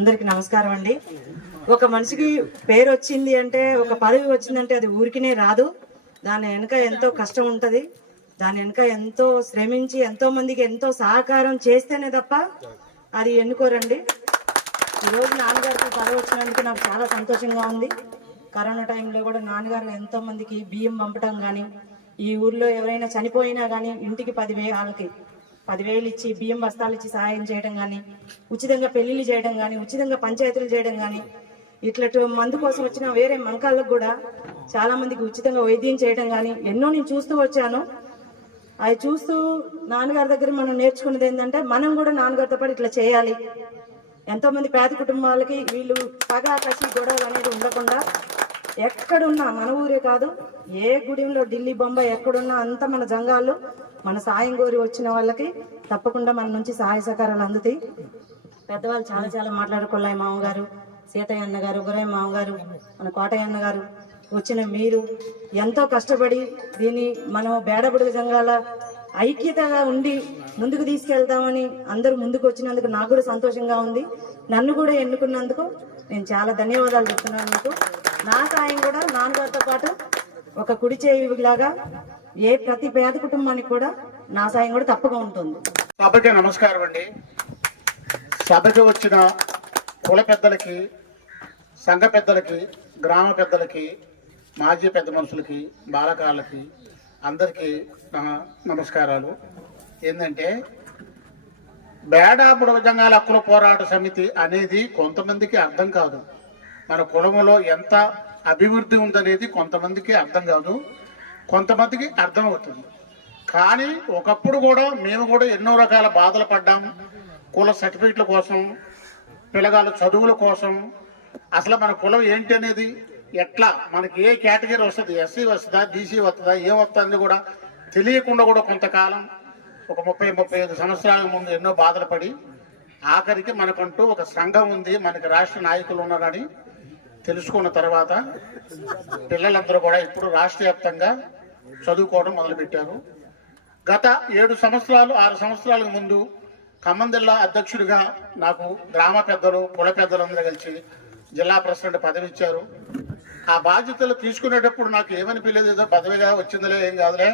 అందరికి నమస్కారం అండి. ఒక మనిషికి పేరు వచ్చింది అంటే, ఒక పదవి వచ్చిందంటే అది ఊరికినే రాదు. దాని వెనుక ఎంతో కష్టం ఉంటుంది. దాని వెనుక ఎంతో శ్రమించి ఎంతో మందికి ఎంతో సహకారం చేస్తేనే తప్ప అది ఎన్నుకోరండి. ఈరోజు నాన్నగారికి పదవి వచ్చినందుకు నాకు చాలా సంతోషంగా ఉంది. కరోనా టైంలో కూడా నాన్నగారు ఎంతో మందికి బియ్యం పంపడం కానీ, ఈ ఊర్లో ఎవరైనా చనిపోయినా కానీ ఇంటికి 10,000 ఇచ్చి బియ్యం బస్తాలు ఇచ్చి సహాయం చేయడం కానీ, ఉచితంగా పెళ్లిళ్ళు చేయడం కానీ, ఉచితంగా పంచాయతీలు చేయడం కానీ, ఇట్లా మందు కోసం వచ్చిన వేరే మంకాలకు కూడా చాలా మందికి ఉచితంగా వైద్యం చేయడం కానీ ఎన్నో నేను చూస్తూ వచ్చాను. అవి చూస్తూ నాన్నగారి దగ్గర మనం నేర్చుకున్నది ఏంటంటే, మనం కూడా నాన్నగారితో పాటు ఇట్లా చేయాలి. ఎంతోమంది పేద కుటుంబాలకి వీళ్ళు పగ కసి గొడవలు అనేది ఉండకుండా ఎక్కడున్నా, మన ఊరే కాదు ఏ గుడిలో ఢిల్లీ బొంబాయి ఎక్కడున్నా అంతా మన జంగాళ్ళు మన సాయం కోరి వచ్చిన వాళ్ళకి తప్పకుండా మన నుంచి సహాయ సహకారాలు అందుతాయి. పెద్దవాళ్ళు చాలా చాలా మాట్లాడుకోవాలి. మామగారు సీతయ్య అన్న గారు, గురయ్య మామగారు, మన కోటయ్య అన్న గారు, వచ్చిన మీరు ఎంతో కష్టపడి దీన్ని మనం బేడబుడుగ జంగాల ఐక్యతగా ఉండి ముందుకు తీసుకెళ్తామని అందరూ ముందుకు వచ్చినందుకు నాకు కూడా సంతోషంగా ఉంది. నన్ను కూడా ఎన్నుకున్నందుకు నేను చాలా ధన్యవాదాలు చెప్తున్నాను మీకు. నా సాయం కూడా నాన్నగారితో పాటు ఒక కుడి చేయిలాగా ప్రతి పేద కుటుంబానికి కూడా నా సాయం కూడా తప్పగా ఉంటుంది. సభకి నమస్కారం అండి. సభకి వచ్చిన కుల పెద్దలకి, సంఘ పెద్దలకి, గ్రామ పెద్దలకి, మాజీ పెద్ద మనుషులకి, బాలకాళ్ళకి అందరికీ నమస్కారాలు. ఏంటంటే, బేడాబుడ జంగాల హక్కుల పోరాట సమితి అనేది కొంతమందికి అర్థం కాదు. మన కులంలో ఎంత అభివృద్ధి ఉందనేది కొంతమందికి అర్థం కాదు, కొంతమందికి అర్థమవుతుంది. కానీ ఒకప్పుడు కూడా మేము కూడా ఎన్నో రకాల బాధలు పడ్డాము. కుల సర్టిఫికెట్ల కోసం, పిల్లగాళ్ళ చదువుల కోసం, అసలు మన కులం ఏంటి అనేది, ఎట్లా మనకి ఏ కేటగిరీ వస్తుంది, ఎస్సీ వస్తుందా, బీసీ వస్తుందా, ఏం వస్తుంది కూడా తెలియకుండా కూడా కొంతకాలం ఒక 30-35 సంవత్సరాల ముందు ఎన్నో బాధలు పడి ఆఖరికి మనకంటూ ఒక సంఘం ఉంది, మనకి రాష్ట్ర నాయకులు ఉన్నారని తెలుసుకున్న తర్వాత పిల్లలందరూ కూడా ఇప్పుడు రాష్ట్ర వ్యాప్తంగా చదువుకోవడం మొదలుపెట్టారు. గత 7 సంవత్సరాలు 6 సంవత్సరాలకు ముందు ఖమ్మం జిల్లా అధ్యక్షుడిగా నాకు గ్రామ పెద్దలు, కుల పెద్దలందరూ కలిసి జిల్లా ప్రెసిడెంట్ పదవి ఇచ్చారు. ఆ బాధ్యతలు తీసుకునేటప్పుడు నాకు ఏమనిపించలేదు, ఏదో పదవిగా వచ్చిందిలే, ఏం కాదులే,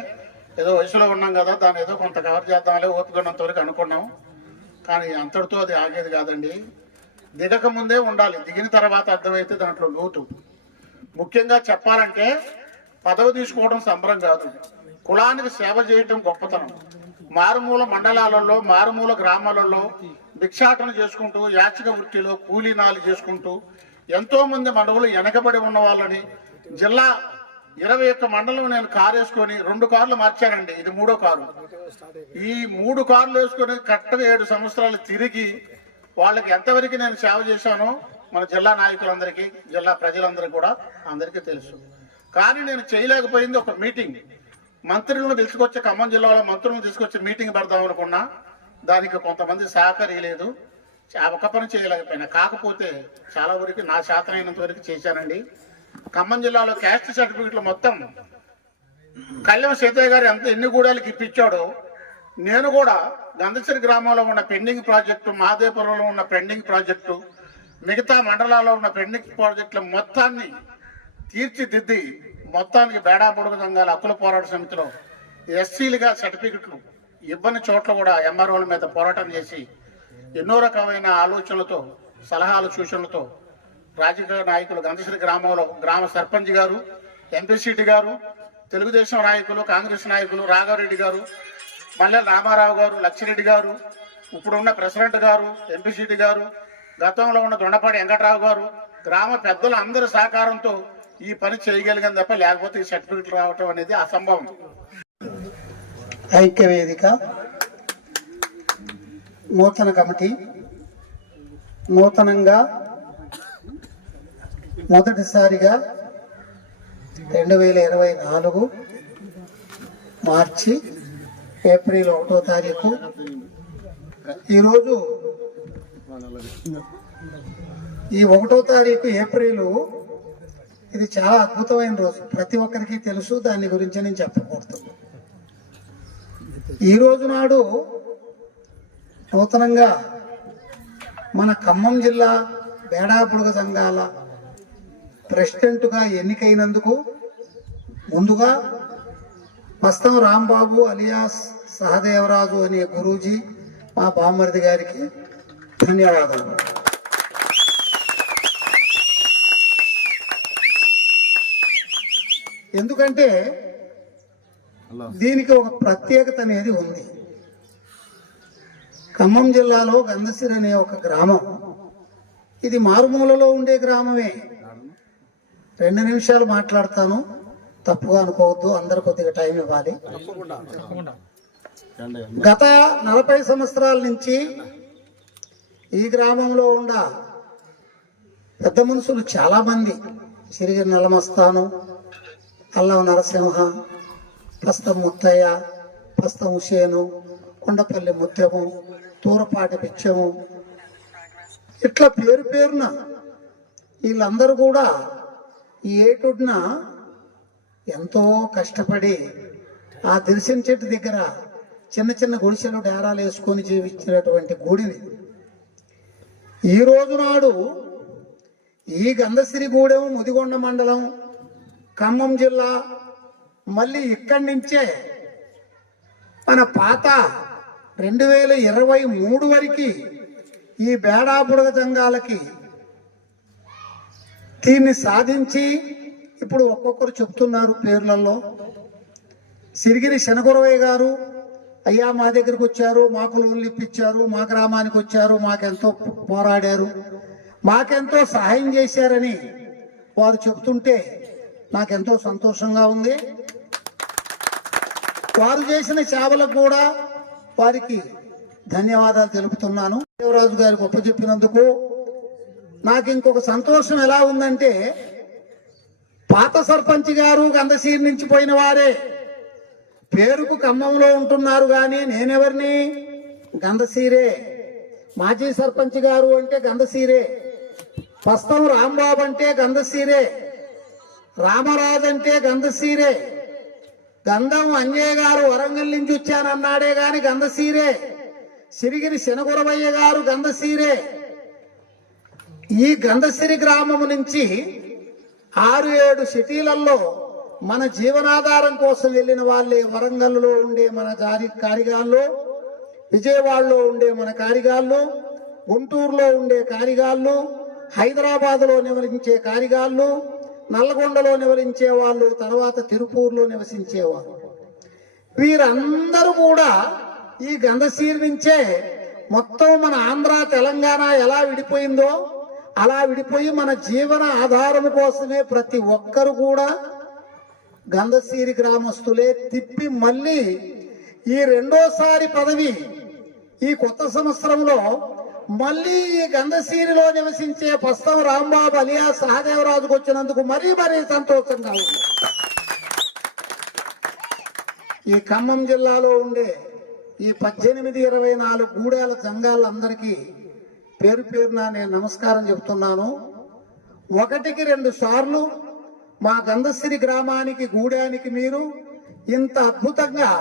ఏదో వయసులో ఉన్నాం కదా, దాన్ని ఏదో కొంత కవర్ చేద్దాంలే, ఓపికన్నంత వరకు అనుకున్నాం. కానీ అంతటితో అది ఆగేది కాదండి. దిగక ముందే ఉండాలి, దిగిన తర్వాత అర్థమైతే దాంట్లో లోతు. ముఖ్యంగా చెప్పాలంటే పదవి తీసుకోవడం సంబరం కాదు, కులానికి సేవ చేయటం గొప్పతనం. మారుమూల మండలాలలో, మారుమూల గ్రామాలలో భిక్షాటన చేసుకుంటూ, యాచక వృత్తిలో కూలీనాలు చేసుకుంటూ ఎంతో మంది మనవులు వెనకబడి ఉన్న వాళ్ళని జిల్లా 21 మండలం నేను కారు వేసుకొని 2 కార్లు మార్చానండి. ఇది 3వ కారు. ఈ 3 కార్లు వేసుకొని కరెక్ట్గా 7 సంవత్సరాలు తిరిగి వాళ్ళకి ఎంతవరకు నేను సేవ చేశానో మన జిల్లా నాయకులందరికీ, జిల్లా ప్రజలందరికీ కూడా అందరికీ తెలుసు. కానీ నేను చేయలేకపోయింది ఒక మీటింగ్. మంత్రులను తీసుకొచ్చి, ఖమ్మం జిల్లాలో మంత్రులను తీసుకొచ్చి మీటింగ్ పెడదాం అనుకున్నా, దానికి కొంతమంది సహకరించలేదు, ఒక పని చేయలేకపోయినా. కాకపోతే చాలా వరకు నా శాతమైనంత వరకు చేశానండి. ఖమ్మం జిల్లాలో క్యాస్ట్ సర్టిఫికెట్లు మొత్తం కళ్యాణ సీతయ్య గారు ఎన్ని గూడాలకు ఇప్పించాడో, నేను కూడా గంధసిరి గ్రామంలో ఉన్న పెండింగ్ ప్రాజెక్టు, మహాదేవపురంలో ఉన్న పెండింగ్ ప్రాజెక్టు, మిగతా మండలాల్లో ఉన్న పెండింగ్ ప్రాజెక్టుల మొత్తాన్ని తీర్చిదిద్ది మొత్తానికి బేడాబుడగ సంఘాల హక్కుల పోరాట సమితిలో ఎస్సీలుగా సర్టిఫికెట్లు ఇవ్వని చోట్ల కూడా ఎంఆర్ఓల మీద పోరాటం చేసి ఎన్నో రకమైన ఆలోచనలతో, సలహాలు, సూచనలతో రాజకీయ నాయకులు, గంధసిరి గ్రామంలో గ్రామ సర్పంచ్ గారు, ఎంపీసీటీ గారు, తెలుగుదేశం నాయకులు, కాంగ్రెస్ నాయకులు, రాఘవరెడ్డి గారు, మల్లెల రామారావు గారు, లక్ష్మిరెడ్డి గారు, ఇప్పుడున్న ప్రెసిడెంట్ గారు, ఎంపీసీటీ గారు, గతంలో ఉన్న దొండపాటి వెంకట్రావు గారు, గ్రామ పెద్దల అందరి సహకారంతో ఈ పని చేయగలిగాం తప్ప లేకపోతే ఈ సర్టిఫికెట్ రావటం అనేది అసంభవం. ఐక్యవేదిక నూతన కమిటీ నూతనంగా మొదటిసారిగా 2024 మార్చి ఏప్రిల్ 1వ తారీఖు ఈరోజు. ఈ 1వ తారీఖు ఏప్రిల్ ఇది చాలా అద్భుతమైన రోజు, ప్రతి ఒక్కరికి తెలుసు. దాని గురించి నేను చెప్పకూడదు. ఈ రోజు నాడు నూతనంగా మన ఖమ్మం జిల్లా బేడాపుడుగ సంఘాల ప్రెసిడెంట్గా ఎన్నికైనందుకు ముందుగా పస్తం రాంబాబు అలియాస్ సహదేవరాజు అనే గురూజీ మా బామ్మర్ది గారికి ధన్యవాదాలు. ఎందుకంటే దీనికి ఒక ప్రత్యేకత అనేది ఉంది. ఖమ్మం జిల్లాలో గంధసిరి అనే ఒక గ్రామం, ఇది మారుమూలలో ఉండే గ్రామమే. 2 నిమిషాలు మాట్లాడతాను, తప్పుగా అనుకోవద్దు, అందరు కొద్దిగా టైం ఇవ్వాలి. గత 40 సంవత్సరాల నుంచి ఈ గ్రామంలో ఉన్న పెద్ద మనుషులు చాలా మంది, సిరిగిరి నల్లమస్తాను, అల్లం నరసింహ, పస్తం ముత్తయ్య, పస్తం హుసేను, కొండపల్లి ముత్యము, తూరపాటి పిచ్చము, ఇట్లా పేరు పేరున వీళ్ళందరూ కూడా ఈ ఏటుడిన ఎంతో కష్టపడి ఆ దిల్సిన చెట్టు దగ్గర చిన్న చిన్న గుడిసెలు డేరాలు వేసుకొని జీవించినటువంటి గుడిని ఈ రోజు నాడు ఈ గంధసిరి గూడెం ముదిగొండ మండలం ఖమ్మం జిల్లా, మళ్ళీ ఇక్కడి నుంచే మన పాత 2023 వరకు ఈ బేడాపుడుగ సంఘాలకి దీన్ని సాధించి ఇప్పుడు ఒక్కొక్కరు చెప్తున్నారు పేర్లలో. సిరిగిరి శనగురవయ్య గారు, అయ్యా మా దగ్గరికి వచ్చారు, మాకు లోన్లు ఇప్పించారు, మా గ్రామానికి వచ్చారు, మాకెంతో పోరాడారు, మాకెంతో సహాయం చేశారని వారు చెప్తుంటే నాకెంతో సంతోషంగా ఉంది. వారు చేసిన సేవలకు కూడా వారికి ధన్యవాదాలు తెలుపుతున్నాను. దేవరాజు గారికి ఒప్పచెప్పినందుకు నాకు ఇంకొక సంతోషం ఎలా ఉందంటే, పాత సర్పంచ్ గారు గంధసీరి నుంచి పోయిన వారే, పేరుకు ఖమ్మంలో ఉంటున్నారు కానీ నేనెవరిని, గంధసీరే. మాజీ సర్పంచ్ గారు అంటే గంధసీరే, పస్తం రాంబాబు అంటే గంధసీరే, రామరాజు అంటే గంధసీరే, గంధం అంజయ్య గారు వరంగల్ నుంచి వచ్చానన్నాడే గాని గంధసీరే, సిరిగిరి శనగురవయ్య గారు గంధసీరే. ఈ గంధసిరి గ్రామం నుంచి 6-7 సిటీలలో మన జీవనాధారం కోసం వెళ్ళిన వాళ్ళే. వరంగల్లో ఉండే మన కారిగాళ్ళు, విజయవాడలో ఉండే మన కారిగాళ్ళు, గుంటూరులో ఉండే కారిగాళ్ళు, హైదరాబాద్లో నివసించే కారిగాళ్ళు, నల్లగొండలో నివసించే వాళ్ళు, తర్వాత తిరుపూర్లో నివసించేవారు. వీరందరూ కూడా ఈ గంధసీరి నుంచే మొత్తం మన ఆంధ్ర తెలంగాణ ఎలా విడిపోయిందో అలా విడిపోయి మన జీవన ఆధారం కోసమే ప్రతి ఒక్కరు కూడా గంధసీరి గ్రామస్తులే తిప్పి మళ్ళీ ఈ 2వ పదవి ఈ కొత్త సంవత్సరంలో మళ్ళీ ఈ గంధసీరిలో నివసించే పస్తం రాంబాబు అలియా సహదేవరాజుకు వచ్చినందుకు మరీ సంతోషంగా ఉంది. ఈ ఖమ్మం జిల్లాలో ఉండే ఈ 18-24 గూడెల సంఘాలందరికీ పేరు పేరున నేను నమస్కారం చెప్తున్నాను. 1-2 సార్లు మా గంధసిరి గ్రామానికి గూడానికి మీరు ఇంత అద్భుతంగా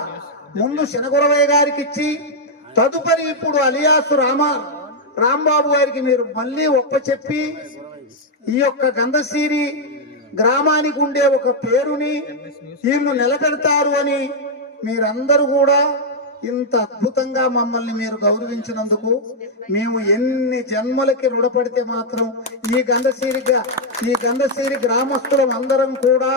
ముందు శనగురవయ్య గారికి ఇచ్చి తదుపరి ఇప్పుడు అలియాసు రాంబాబు గారికి మీరు మళ్ళీ ఒప్పచెప్పి ఈ యొక్క గంధసిరి గ్రామానికి ఉండే ఒక పేరుని వీళ్ళు నిలబెడతారు అని మీరందరూ కూడా ఇంత అద్భుతంగా మమ్మల్ని మీరు గౌరవించినందుకు మేము ఎన్ని జన్మలకి రుణపడితే మాత్రం ఈ గంధసిరి గ్రామస్తులం అందరం కూడా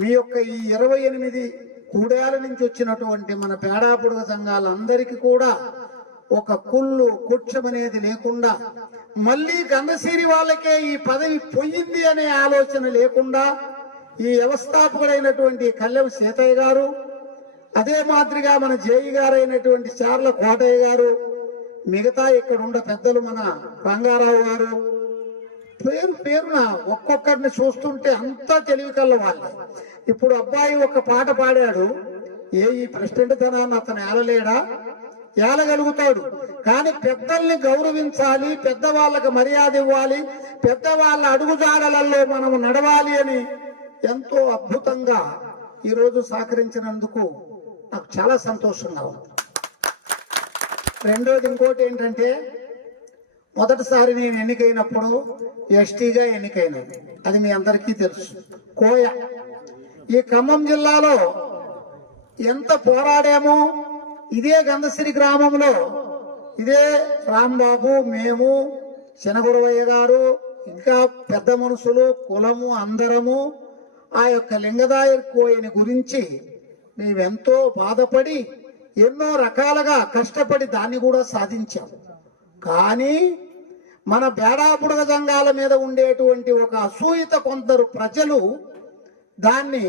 మీ యొక్క ఈ 28 కూడేల నుంచి వచ్చినటువంటి మన బేడాపుడుగ సంఘాలందరికీ కూడా ఒక కుళ్ళు కుక్షం అనేది లేకుండా, మళ్ళీ గంధసిరి వాళ్ళకే ఈ పదవి పోయింది అనే ఆలోచన లేకుండా ఈ వ్యవస్థాపకుడైనటువంటి కళ్యాణ్ సీతయ్య గారు, అదే మాదిరిగా మన జేఈ గారైనటువంటి చార్ల కోటయ్య గారు, మిగతా ఇక్కడ ఉన్న పెద్దలు మన రంగారావు గారు, పేరు పేరున ఒక్కొక్కరిని చూస్తుంటే అంతా తెలివి కల్ల వాళ్ళే. ఇప్పుడు అబ్బాయి ఒక పాట పాడాడు, ఈ ప్రెసిడెంట్ తనాన్ని అతను ఏలలేడా, ఏలగలుగుతాడు. కానీ పెద్దల్ని గౌరవించాలి, పెద్దవాళ్ళకి మర్యాద ఇవ్వాలి, పెద్దవాళ్ళ అడుగుజాడలలో మనం నడవాలి అని ఎంతో అద్భుతంగా ఈరోజు సహకరించినందుకు నాకు చాలా సంతోషంగా ఉంది. రెండోది ఇంకోటి ఏంటంటే, మొదటిసారి నేను ఎన్నికైనప్పుడు ఎస్టీగా ఎన్నికైనది, అది మీ అందరికీ తెలుసు. కోయ ఈ ఖమ్మం జిల్లాలో ఎంత పోరాడామో, ఇదే గంధసిరి గ్రామంలో ఇదే రాంబాబు, మేము, శనగురవయ్య గారు, ఇంకా పెద్ద మనుషులు, కులము అందరము ఆ యొక్క లింగదాయర్ కోయని గురించి మేమెంతో బాధపడి ఎన్నో రకాలుగా కష్టపడి దాన్ని కూడా సాధించాం. కానీ మన బేడాపుడగ సంఘాల మీద ఉండేటువంటి ఒక అసూయిత కొందరు ప్రజలు దాన్ని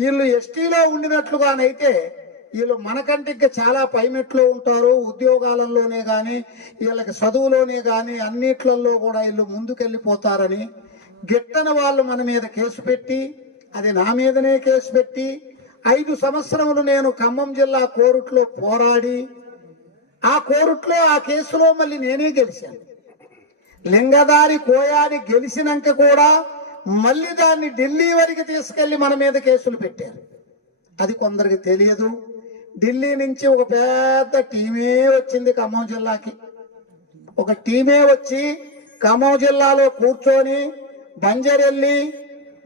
వీళ్ళు ఎస్టీలో ఉండినట్లుగానైతే వీళ్ళు మనకంటే ఇంకా చాలా పైమెట్లో ఉంటారు, ఉద్యోగాలలోనే కానీ వీళ్ళకి చదువులోనే కానీ అన్నిట్లలో కూడా వీళ్ళు ముందుకెళ్ళిపోతారని గిట్టని వాళ్ళు మన మీద కేసు పెట్టి, అది నా మీదనే కేసు పెట్టి 5 సంవత్సరములు నేను ఖమ్మం జిల్లా కోర్టులో పోరాడి ఆ కోర్టులో ఆ కేసులో మళ్ళీ నేనే గెలిచాను. లింగదారి కోయాని గెలిచినాక కూడా మళ్ళీ దాన్ని ఢిల్లీ వరకు తీసుకెళ్లి మన మీద కేసులు పెట్టారు. అది కొందరికి తెలియదు. ఢిల్లీ నుంచి ఒక పెద్ద టీమే వచ్చింది ఖమ్మం జిల్లాకి. ఒక టీమే వచ్చి ఖమ్మం జిల్లాలో కూర్చొని బంజర్ వెళ్ళి,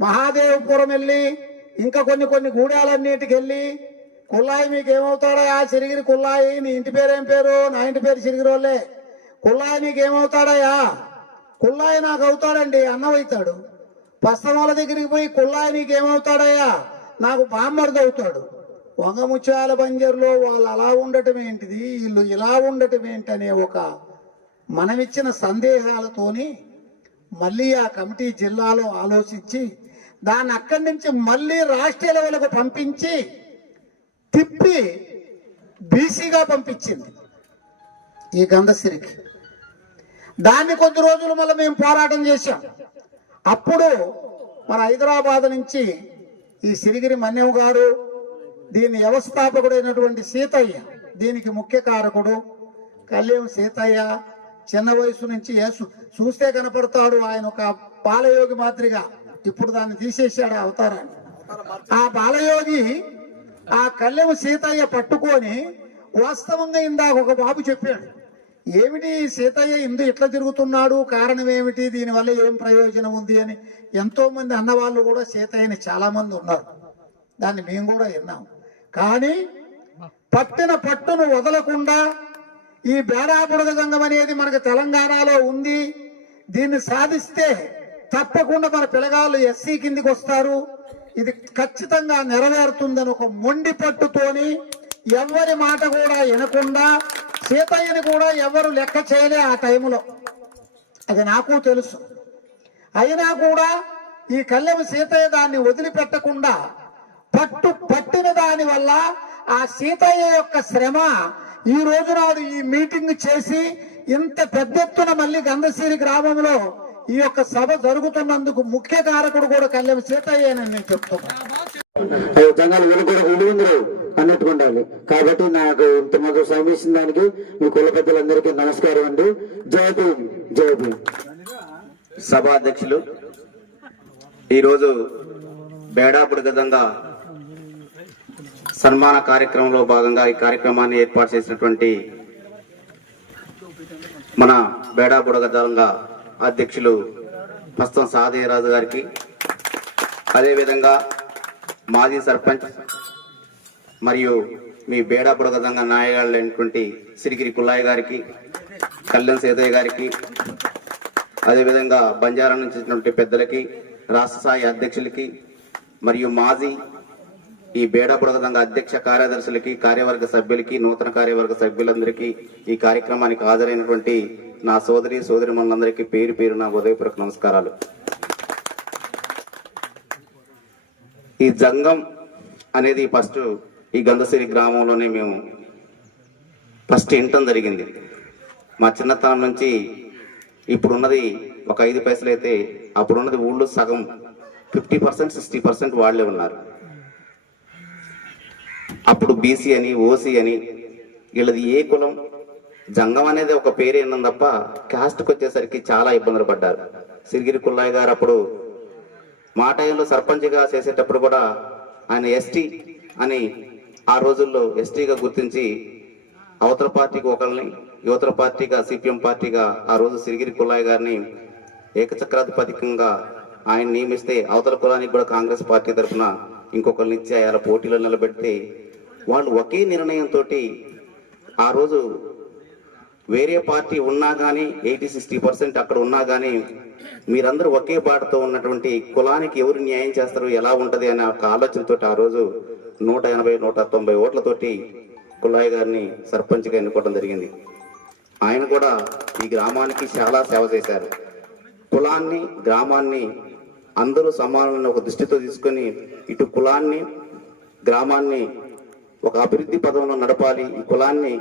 మహాదేవపురం వెళ్ళి, ఇంకా కొన్ని గూడాలన్నిటికి వెళ్ళి, కుల్లాయి మీకు ఏమవుతాడా, సిరిగిరి కుల్లాయి, నీ ఇంటి పేరు ఏం పేరు, నా ఇంటి పేరు సిరిగిరోళ్ళే, కుల్లాయి నీకు ఏమవుతాడయా, కుల్లాయి నాకు అవుతాడండి, అన్నమవుతాడు. పస్తమాల దగ్గరికి పోయి కుల్లాయి నీకు ఏమవుతాడయ్యా, నాకు బామ్మర్ది అవుతాడు. వంగముత్యాల బంజర్లో వాళ్ళు అలా ఉండటం ఏంటిది, వీళ్ళు ఇలా ఉండటం ఏంటనే ఒక మనమిచ్చిన సందేహాలతోని మళ్ళీ ఆ కమిటీ జిల్లాలో ఆలోచించి దాన్ని అక్కడి నుంచి మళ్ళీ రాష్ట్రీయ లెవెల్కు పంపించి తిప్పి బీసీగా పంపించింది ఈ గంధసిరికి. దాన్ని కొద్ది రోజులు మళ్ళీ మేము పోరాటం చేశాం. అప్పుడు మన హైదరాబాద్ నుంచి ఈ సిరిగిరి మన్యం గారు, దీని వ్యవస్థాపకుడైనటువంటి సీతయ్య, దీనికి ముఖ్య కారకుడు కళ్యాణ్ సీతయ్య, చిన్న వయసు నుంచి చూస్తే కనపడతాడు. ఆయన ఒక బాలయోగి మాదిరిగా, ఇప్పుడు దాన్ని తీసేసాడు ఆ అవతారాన్ని. ఆ బాలయోగి ఆ కళ్యాణ్ సీతయ్య పట్టుకొని వాస్తవంగా ఇందాక ఒక బాబు చెప్పాడు, ఏమిటి సీతయ్య ఇట్లా తిరుగుతున్నాడు, కారణం ఏమిటి, దీనివల్ల ఏం ప్రయోజనం ఉంది అని. ఎంతో మంది అన్నవాళ్ళు కూడా సీతయ్యని చాలా మంది ఉన్నారు, దాన్ని మేము కూడా విన్నాం. కానీ పట్టిన పట్టును వదలకుండా ఈ బేడాపుడగ సంఘం అనేది మనకు తెలంగాణలో ఉంది, దీన్ని సాధిస్తే తప్పకుండా మన పిల్లగాళ్ళు ఎస్సీ కిందికి వస్తారు, ఇది ఖచ్చితంగా నెరవేరుతుందని ఒక మొండి పట్టుతోని ఎవరి మాట కూడా వినకుండా సీతయ్యని కూడా ఎవరు లెక్క చేయలే ఆ టైంలో, అది నాకు తెలుసు. అయినా కూడా ఈ కళ్యాణ్ సీతయ్య దాన్ని వదిలిపెట్టకుండా పట్టిన దాని వల్ల ఆ సీతయ్య యొక్క శ్రమ ఈ రోజు నాడు ఈ మీటింగ్ చేసి ఇంత పెద్ద ఎత్తున మళ్ళీ గంధసిరి గ్రామంలో ఈ యొక్క సభ జరుగుతున్నందుకు ముఖ్య కారకుడు కూడా కళ్యాణ్ సీతయ్య అని నేను చెప్తున్నాను. జనాలు ఉండి అన్నట్టుగా ఉండాలి. కాబట్టి నాకు ఇంత మాకు సమీక్షించిన దానికి మీ కుల పెద్దలందరికీ నమస్కారం అండి. జై భీమ్, జై భీమ్. సభాధ్యక్షులు, ఈరోజు బేడాపుడగ సంఘ సన్మాన కార్యక్రమంలో భాగంగా ఈ కార్యక్రమాన్ని ఏర్పాటు చేసినటువంటి మన బేడాపుడగ సంఘ అధ్యక్షులు ప్రస్తుతం సాదయ్యరాజు గారికి, అదేవిధంగా మాజీ సర్పంచ్ మరియు మీ బేడాపుడగ సంఘ నాయకులైనటువంటి సిరిగిరి కుల్లాయి గారికి, కళ్యాణ్ సీతయ్య గారికి, అదేవిధంగా బంజారా నుంచి వచ్చినటువంటి పెద్దలకి, రాష్ట్ర స్థాయి అధ్యక్షులకి మరియు మాజీ ఈ బేడాపుడగ సంఘ అధ్యక్ష కార్యదర్శులకి, కార్యవర్గ సభ్యులకి, నూతన కార్యవర్గ సభ్యులందరికీ, ఈ కార్యక్రమానికి హాజరైనటువంటి నా సోదరిమణులందరికీ పేరు పేరు నా ఉదయపూర్వక నమస్కారాలు. ఈ సంఘం అనేది ఫస్ట్ ఈ గంధసిరి గ్రామంలోనే మేము ఫస్ట్ వినటం జరిగింది. మా చిన్నతనం నుంచి ఇప్పుడున్నది ఒక 5 పైసలు అయితే అప్పుడున్నది ఊళ్ళో సగం 50%, 60% వాళ్ళే ఉన్నారు. అప్పుడు బీసీ అని, ఓసీ అని, వీళ్ళది ఏ కులం, జంగం అనేది ఒక పేరు విన్నాం తప్ప క్యాస్ట్కి వచ్చేసరికి చాలా ఇబ్బందులు పడ్డారు. సిరిగిరి కుల్లాయి గారు అప్పుడు మా టైంలో సర్పంచ్గా చేసేటప్పుడు కూడా ఆయన ఎస్టీ అని ఆ రోజుల్లో ఎస్టీగా గుర్తించి అవతల పార్టీకి ఒకరిని యువతల పార్టీగా సిపిఎం పార్టీగా ఆ రోజు సిరిగిరి కుల్లాయి గారిని ఏకచక్రాధిపతికంగా ఆయన నియమిస్తే అవతల కులానికి కూడా కాంగ్రెస్ పార్టీ తరఫున ఇంకొకరిని ఇచ్చి ఆయన పోటీలో నిలబెడితే వాళ్ళు ఒకే నిర్ణయంతో ఆ రోజు వేరే పార్టీ ఉన్నా కానీ 80-60% అక్కడ ఉన్నా కానీ మీరందరూ ఒకే బాటతో ఉన్నటువంటి కులానికి ఎవరు న్యాయం చేస్తారు, ఎలా ఉంటది అనే ఒక ఆలోచనతో ఆ రోజు 180-190 ఓట్లతోటి కుల్లాయి గారిని సర్పంచ్గా ఎన్నుకోవడం జరిగింది. ఆయన కూడా ఈ గ్రామానికి చాలా సేవ చేశారు. కులాన్ని గ్రామాన్ని అందరూ సమానమైన ఒక దృష్టితో తీసుకొని ఇటు కులాన్ని గ్రామాన్ని ఒక అభివృద్ధి పదంలో నడపాలి, ఈ కులాన్ని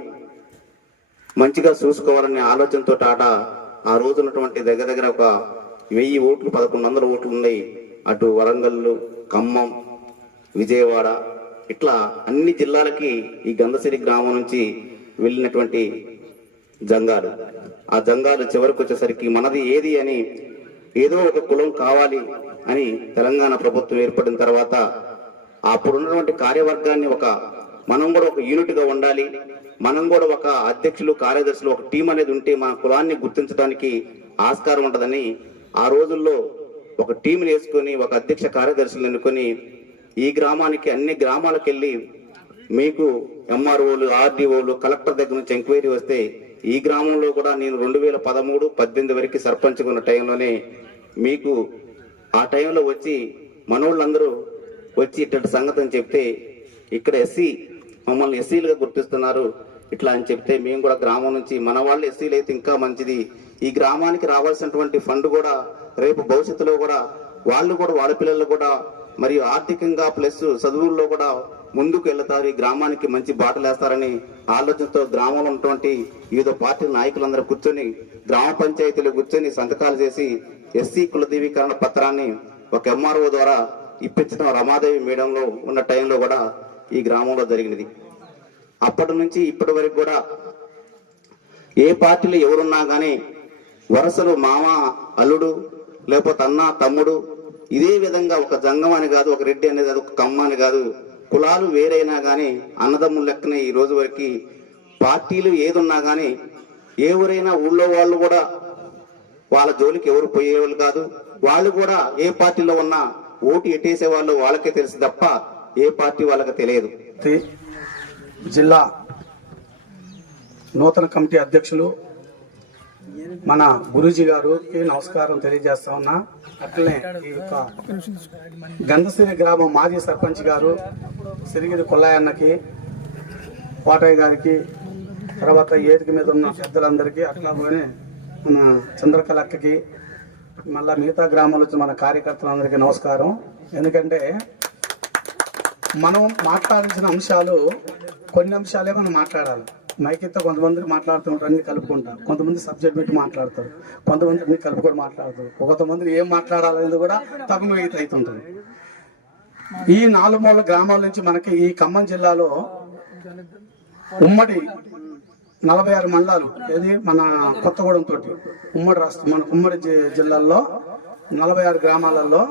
మంచిగా చూసుకోవాలనే ఆలోచనతో ఆ రోజు ఉన్నటువంటి దగ్గర ఒక 1000 ఓట్లు 1100 ఓట్లు ఉన్నాయి. అటు వరంగల్, ఖమ్మం, విజయవాడ ఇట్లా అన్ని జిల్లాలకి ఈ గంధసిరి గ్రామం నుంచి వెళ్ళినటువంటి జంగాలు, ఆ జంగాలు చివరికి వచ్చేసరికి మనది ఏది అని ఏదో ఒక కులం కావాలి అని తెలంగాణ ప్రభుత్వం ఏర్పడిన తర్వాత అప్పుడున్నటువంటి కార్యవర్గాన్ని మనం కూడా ఒక యూనిట్ గా ఉండాలి, మనం కూడా ఒక అధ్యక్షులు కార్యదర్శులు ఒక టీం అనేది ఉంటే మన కులాన్ని గుర్తించడానికి ఆస్కారం ఉంటదని ఆ రోజుల్లో ఒక టీంని వేసుకొని ఒక అధ్యక్ష కార్యదర్శులు ఎన్నుకొని ఈ గ్రామానికి అన్ని గ్రామాలకు వెళ్ళి మీకు ఎంఆర్ఓలు, ఆర్డీఓలు, కలెక్టర్ దగ్గర నుంచి ఎంక్వైరీ వస్తే ఈ గ్రామంలో కూడా నేను 2013-18 వరకు సర్పంచ్గా ఉన్న టైంలోనే మీకు ఆ టైంలో వచ్చి మనోళ్ళందరూ వచ్చి ఇట్లాంటి సంగతి అని చెప్తే ఇక్కడ మమ్మల్ని ఎస్సీలుగా గుర్తిస్తున్నారు ఇట్లా అని చెప్తే మేము కూడా గ్రామం నుంచి మన వాళ్ళు ఎస్సీలు అయితే ఇంకా మంచిది, ఈ గ్రామానికి రావాల్సినటువంటి ఫండ్ కూడా రేపు భవిష్యత్తులో కూడా వాళ్ళు కూడా వాళ్ళ పిల్లలు కూడా మరియు ఆర్థికంగా ప్లస్ చదువుల్లో కూడా ముందుకు వెళ్తారు, ఈ గ్రామానికి మంచి బాటలేస్తారని ఆలోచనతో గ్రామంలో ఉన్నటువంటి వివిధ పార్టీ నాయకులందరూ కూర్చొని గ్రామ పంచాయతీలో కూర్చొని సంతకాలు చేసి ఎస్సీ కులదీవీకరణ పత్రాన్ని ఒక ఎంఆర్ఓ ద్వారా ఇప్పించడం రమాదేవి మేడంలో ఉన్న టైంలో కూడా ఈ గ్రామంలో జరిగినది. అప్పటి నుంచి ఇప్పటి వరకు కూడా ఏ పార్టీలో ఎవరున్నా కానీ వరుసలు మామ అల్లుడు లేకపోతే అన్న తమ్ముడు ఇదే విధంగా ఒక జంగం అని కాదు, ఒక రెడ్డి అనేది ఒక కమ్మ అని కాదు, కులాలు వేరైనా కానీ అన్నదమ్ముల లెక్కనే ఈ రోజు వరకు పార్టీలు ఏదున్నా కానీ ఎవరైనా ఊళ్ళో వాళ్ళు కూడా వాళ్ళ జోలికి ఎవరు పోయేవాళ్ళు కాదు, వాళ్ళు కూడా ఏ పార్టీలో ఉన్నా ఓటు ఎట్టేసే వాళ్ళు వాళ్ళకే తెలుసు తప్ప ఏ పార్టీ వాళ్ళకి తెలియదు. జిల్లా నూతన కమిటీ అధ్యక్షులు మన గురూజీ గారికి నమస్కారం తెలియజేస్తా ఉన్నా. అట్లనే ఈ యొక్క గంధసిరి గ్రామం మాజీ సర్పంచ్ గారు సిరిగిరి కొల్లాయన్నకి, కోటయ్య గారికి, తర్వాత ఏదిక మీద ఉన్న పెద్దలందరికీ, అట్లానే మన చంద్రకళక్కకి, మళ్ళా మిగతా గ్రామాల నుంచి మన కార్యకర్తలందరికీ నమస్కారం. ఎందుకంటే మనం మాట్లాడాల్సిన అంశాలు కొన్ని అంశాలే మనం మాట్లాడాలి. మైకితో కొంతమంది మాట్లాడుతుంటారు, అన్ని కలుపుకుంటారు, కొంతమంది సబ్జెక్ట్ పెట్టి మాట్లాడతారు, కొంతమంది అన్ని కలుపుకొని మాట్లాడతారు, కొంతమంది ఏం మాట్లాడాలనేది కూడా తగుమిగత అవుతుంటుంది. ఈ 4 మూల గ్రామాల నుంచి మనకి ఈ ఖమ్మం జిల్లాలో ఉమ్మడి 46 మండలాలు, ఏది మన కొత్తగూడెం తోటి ఉమ్మడి రాష్ట్రం, మన ఉమ్మడి జిల్లాల్లో 46 గ్రామాలలో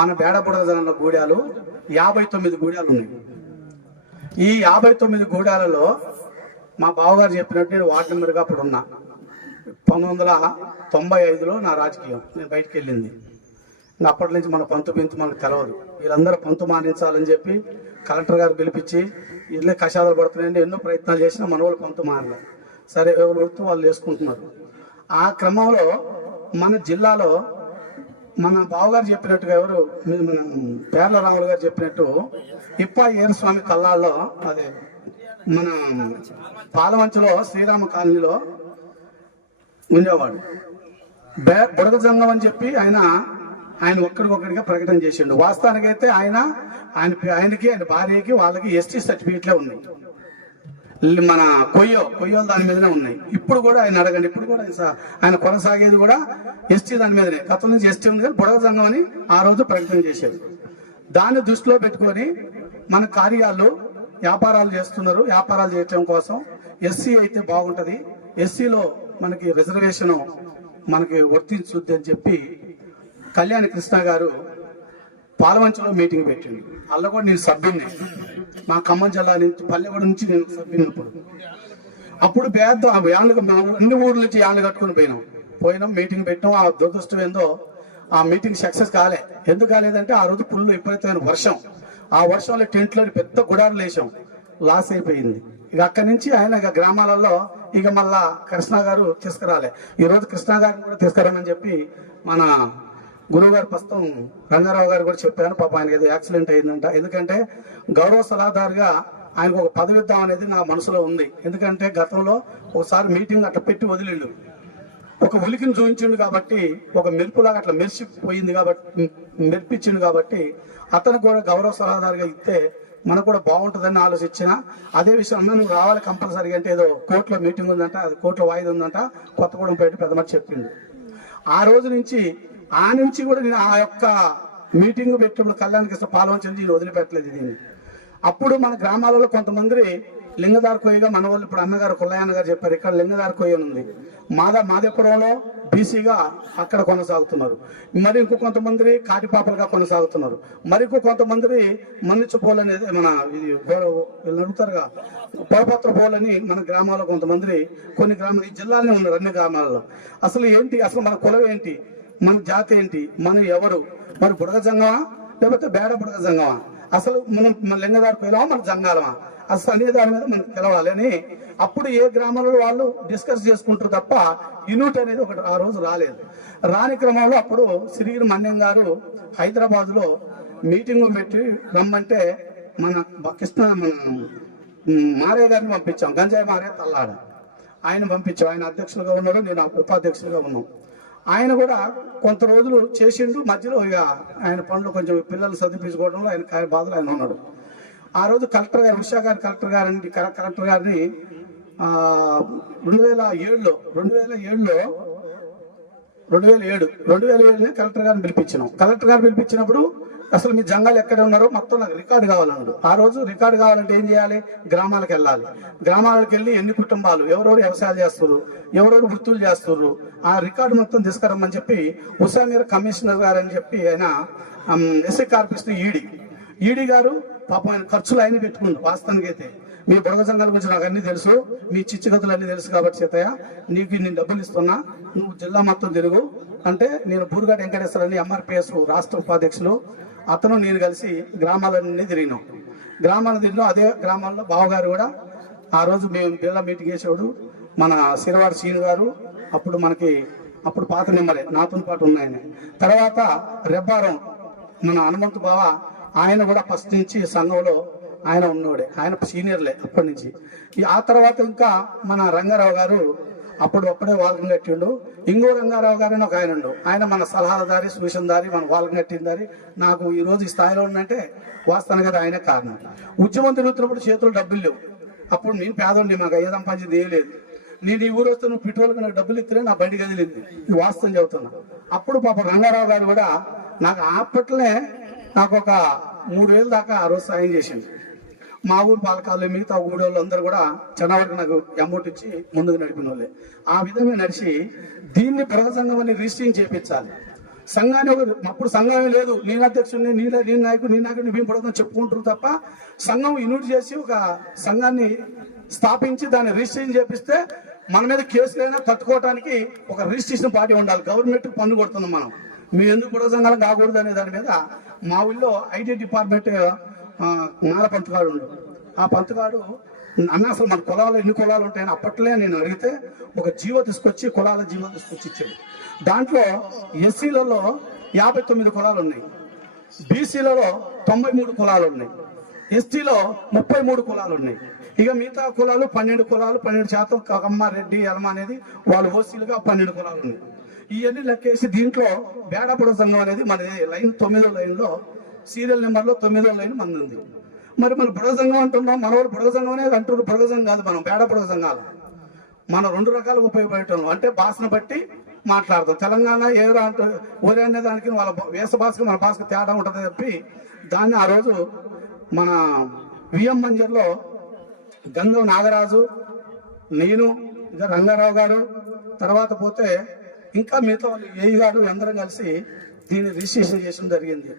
మన బేడపుడగజనంలో గూడాలు 59 గూడాలు ఉన్నాయి. ఈ 59 గూడాలలో మా బావగారు చెప్పినట్టు నేను వార్డు మెంబర్గా అప్పుడు ఉన్నా. 1995లో నా రాజకీయం నేను బయటకు వెళ్ళింది. అప్పటి నుంచి మన పంతు పింతు మనకు తెలవదు. వీళ్ళందరూ పంతు మానించాలని చెప్పి కలెక్టర్ గారు పిలిపించి ఇళ్ళే కషాదాలు పడుతున్నాయండి, ఎన్నో ప్రయత్నాలు చేసినా మన వాళ్ళు పంతు మారలేదు. సరే ఎవరు పడుతూ వాళ్ళు వేసుకుంటున్నారు. ఆ క్రమంలో మన జిల్లాలో మన బావగారు చెప్పినట్టుగా ఎవరు మన పేర్ల రాములు గారు చెప్పినట్టు ఇప్పా ఏరుస్వామి కల్లాల్లో, అదే మన పాలమంచులో శ్రీరామ కాలనీలో ఉండేవాడు. బుడగ జంగం అని చెప్పి ఆయన ఒక్కడికొక్కడిగా ప్రకటన చేసిండు. వాస్తవానికి అయితే ఆయనకి ఆయన భార్యకి వాళ్ళకి ఎస్టీ సర్టిఫికేట్లే ఉన్నాయి. మన కొయ్యో దాని మీదనే ఉన్నాయి. ఇప్పుడు కూడా ఆయన అడగండి, ఇప్పుడు కూడా ఆయన కొనసాగేది కూడా ఎస్టీ దాని మీదనే. గతం నుంచి ఎస్టీ ఉంది కానీ బుడగ సంఘం అని ఆ రోజు ప్రకటన చేశారు. దాన్ని దృష్టిలో పెట్టుకొని మన కార్యాలు వ్యాపారాలు చేస్తున్నారు. వ్యాపారాలు చేయటం కోసం ఎస్సీ అయితే బాగుంటది, ఎస్సీలో మనకి రిజర్వేషన్ మనకి వర్తించుద్ది అని చెప్పి కళ్యాణి కృష్ణ గారు పాలమంచులో మీటింగ్ పెట్టింది. అల్ల కూడా నేను సభ్యున్నే, మా ఖమ్మం జిల్లా నుంచి పల్లెగూడ నుంచి నేను సభ్యున్నప్పుడు అప్పుడు పెద్ద అన్ని ఊర్ల నుంచి యాన్లు కట్టుకుని పోయినాం మీటింగ్ పెట్టాం. ఆ దురదృష్టం ఏందో ఆ మీటింగ్ సక్సెస్ కాలే. ఎందుకు కాలేదంటే ఆ రోజు ఫుల్ విపరీతమైన వర్షం. ఆ వర్షంలో టెంట్లో పెద్ద గుడారులు వేసాం, లాస్ అయిపోయింది. ఇక అక్కడి నుంచి ఆయన ఇక గ్రామాలలో ఇక మళ్ళా కృష్ణ గారు తీసుకురాలే. ఈ రోజు కృష్ణ గారిని కూడా తీసుకురామని చెప్పి మన గురువు గారు ప్రస్తుతం రంగారావు గారు కూడా చెప్పాను. పాప ఆయనకి ఏదో యాక్సిడెంట్ అయిందంట. ఎందుకంటే గౌరవ సలహాదారుగా ఆయనకు ఒక పదవి ఇద్దాం అనేది నా మనసులో ఉంది. ఎందుకంటే గతంలో ఒకసారి మీటింగ్ అట్లా పెట్టి వదిలిండు, ఒక ఉలికిని చూపించిండు కాబట్టి, ఒక మెరుపులాగా అట్లా మెరిసిపోయింది కాబట్టి, మెరిపించిండు కాబట్టి అతను కూడా గౌరవ సలహాదారుగా ఇస్తే మనకు కూడా బాగుంటుందని ఆలోచించిన. అదే విషయం అన్న నువ్వు రావాలి కంపల్సరీగా అంటే ఏదో కోర్టులో మీటింగ్ ఉందంట, అది కోర్టులో వాయిదా ఉందంట, కొత్తగూడెం పెట్టి పెద్ద మాట చెప్పిండు. ఆ రోజు నుంచి కూడా నేను ఆ యొక్క మీటింగ్ పెట్టినప్పుడు కళ్యాణ కృష్ణ పాల్వంచండి నేను వదిలిపెట్టలేదు దీన్ని. అప్పుడు మన గ్రామాలలో కొంతమంది లింగదార కొయ్యగా మన వాళ్ళు ఇప్పుడు అన్నగారు కొల్లయ్యన్న గారు చెప్పారు, ఇక్కడ లింగదార కొయ్య ఉంది. మాదేపురంలో బీసీగా అక్కడ కొనసాగుతున్నారు. మరి ఇంకో కొంతమంది కాటిపాపలుగా కొనసాగుతున్నారు. మరి ఇంకో కొంతమంది మన్నిచ్చపోలు అనేది మన వీళ్ళు అడుగుతారుగా పోపత్ర పోలని మన గ్రామాల్లో కొంతమంది కొన్ని గ్రామాలు ఈ జిల్లాలోనే ఉన్నారు. అన్ని గ్రామాలలో అసలు ఏంటి, అసలు మన కులం ఏంటి, మన జాతి ఏంటి, మనం ఎవరు, మరి బుడగ జంగమా లేకపోతే బేడ బుడగ జంగమా, అసలు మనం మన లింగదార కొయ్యలమా మన జంగాలమా, అసలు అనే దాని మీద మనకు తెలవాలి అని అప్పుడు ఏ గ్రామంలో వాళ్ళు డిస్కస్ చేసుకుంటారు తప్ప యూనిట్ అనేది ఒకటి ఆ రోజు రాలేదు. రాని క్రమంలో అప్పుడు సిరిగిరి మన్యం గారు హైదరాబాద్ లో మీటింగ్ పెట్టి రమ్మంటే మన మారే గారిని పంపించాం, గంజాయి మారే తల్లాడ ఆయన పంపించాం. ఆయన అధ్యక్షులుగా ఉన్నారు, నేను ఉపాధ్యక్షులుగా ఉన్నాం. ఆయన కూడా కొంత రోజులు చేసిండు. మధ్యలో ఇక ఆయన పనులు కొంచెం పిల్లలు చదివించుకోవడంలో ఆయన బాధలు ఆయన ఉన్నాడు. ఆ రోజు కలెక్టర్ గారు ఉషా గారు కలెక్టర్ గారిని 2007 కలెక్టర్ గారిని పిలిపించినాం. కలెక్టర్ గారు పిలిపించినప్పుడు అసలు మీ జంగాలు ఎక్కడ ఉన్నారో మొత్తం నాకు రికార్డు కావాలన్నాడు. ఆ రోజు రికార్డు కావాలంటే ఏం చేయాలి, గ్రామాలకు వెళ్ళాలి. గ్రామాలకు వెళ్ళి ఎన్ని కుటుంబాలు, ఎవరెవరు వ్యవసాయాలు చేస్తున్నారు, ఎవరెవరు వృత్తులు చేస్తున్నారు, ఆ రికార్డు మొత్తం తీసుకురమ్మని చెప్పి ఉషా మీద కమిషనర్ గారు అని చెప్పి ఆయన ఎస్సీ కార్పొరేషన్ ఈడీ గారు పాపం ఆయన ఖర్చులు ఆయన పెట్టుకుండు. వాస్తవానికి అయితే మీ బుడగ సంఘాల గురించి నాకు అన్ని తెలుసు, మీ చిచ్చుకథలు అన్ని తెలుసు కాబట్టి సీతయ్య నీకు నేను డబ్బులు ఇస్తున్నా, నువ్వు జిల్లా మొత్తం తిరుగు అంటే నేను బూరుగడ్డ వెంకటేశ్వరని ఎంఆర్పిఎస్ రాష్ట్ర ఉపాధ్యక్షులు అతను నేను కలిసి గ్రామాలన్నీ తిరిగినాం. అదే గ్రామాల్లో బావగారు కూడా ఆ రోజు మేము జిల్లా మీటింగ్ చేసేవాడు. మన సిరవాడి సీను గారు అప్పుడు పాత నెంబరే నాతో పాటు ఉన్నాయని. తర్వాత రెబ్బారం మన హనుమంతు బావ ఆయన కూడా ఫస్ట్ నుంచి సంఘంలో ఆయన ఉన్నోడే, ఆయన సీనియర్లే అప్పటి నుంచి. ఆ తర్వాత ఇంకా మన రంగారావు గారు అప్పుడే వాళ్ళని కట్టిండు. ఇంకో రంగారావు గారు అని ఒక ఆయన ఉండు, ఆయన మన సలహాదారి సూచనదారి, మన వాళ్ళని కట్టిందారి. నాకు ఈ రోజు ఈ స్థాయిలో ఉందంటే వాస్తవానికి కదా ఆయనే కారణం. ఉద్యమం తిరుగుతున్నప్పుడు చేతులు డబ్బులు లేవు. అప్పుడు నేను పేదోండి, మాకు అయ్యే సంపాదించింది ఏం లేదు. నేను ఈ ఊరు వస్తే నువ్వు పెట్రోల్కి నాకు డబ్బులు ఇస్తేనే నా బండి కదిలింది, ఇది వాస్తవం చెబుతున్నా. అప్పుడు పాప రంగారావు గారు కూడా నాకు అప్పట్లే నాకు ఒక 3,000 దాకా ఆ రోజు సాయం చేసింది. మా ఊరు పాలకాలు మిగతా ఊళ్ళో అందరూ కూడా చిన్నవాడికి నాకు అమౌంట్ ఇచ్చి ముందుకు నడిపిన వాళ్ళే. ఆ విధంగా నడిచి దీన్ని బుడగ సంఘం అని రిజిస్ట్రింగ్ చేయించాలి. సంఘాన్ని అప్పుడు సంఘమే లేదు, నేను అధ్యక్షుడిని, నీ నాయకుడు మేము బుడగని చెప్పుకుంటారు తప్ప సంఘం యూనిట్ చేసి ఒక సంఘాన్ని స్థాపించి దాన్ని రిజిస్ట్రేషన్ చేపిస్తే మన మీద కేసులైనా తట్టుకోవడానికి ఒక రిజిస్ట్రేషన్ పార్టీ ఉండాలి. గవర్నమెంట్ పన్ను కొడుతున్నాం మనం, మీ ఎందుకు బుడగ సంఘాలు కాకూడదు అనే దాని మీద మా ఊళ్ళో ఐటీ డిపార్ట్మెంట్ నాల పంతుగాడు ఉండు. ఆ పంతుగాడు అన్న అసలు మన కులాలు ఎన్ని కులాలు ఉంటాయని అప్పట్లే నేను అడిగితే ఒక జీవో తీసుకొచ్చి కులాల జీవో తీసుకొచ్చి ఇచ్చాడు. దాంట్లో ఎస్సీలలో 59 కులాలు ఉన్నాయి, బీసీలలో 93 కులాలు ఉన్నాయి, ఎస్టీలో 33 కులాలు ఉన్నాయి. ఇక మిగతా కులాలు 12 కులాలు, 12% కమ్మ రెడ్డి ఎలమ అనేది వాళ్ళు ఓసీలుగా 12 కులాలు ఉన్నాయి. ఇవన్నీ లెక్కేసి దీంట్లో బేడపుడ సంఘం అనేది మనది లైన్ 9వ లైన్లో సీరియల్ నెంబర్లో 9వ లైన్ మంది ఉంది. మరి మన బుడగ సంఘం అంటున్నాం, మన వాళ్ళు బుడగ సంఘం అనేది అంటున్నారు. బుడగ సంఘం కాదు, మనం బేడ బుడగ సంఘాలు. మనం 2 రకాలుగా ఉపయోగపడటం అంటే భాషను బట్టి మాట్లాడతాం. తెలంగాణ ఏదో అంటే ఒరే అనే దానికి వాళ్ళ వేస భాషకు మన భాషకు తేడా ఉంటుందని చెప్పి దాన్ని ఆ రోజు మన విఎం మంజర్లో గంగం నాగరాజు, నేను, ఇక రంగారావు గారు, తర్వాత పోతే ఇంకా మిగతా వాళ్ళు ఏఈ గారు అందరం కలిసి దీన్ని రిజిస్ట్రేషన్ చేయడం జరిగింది.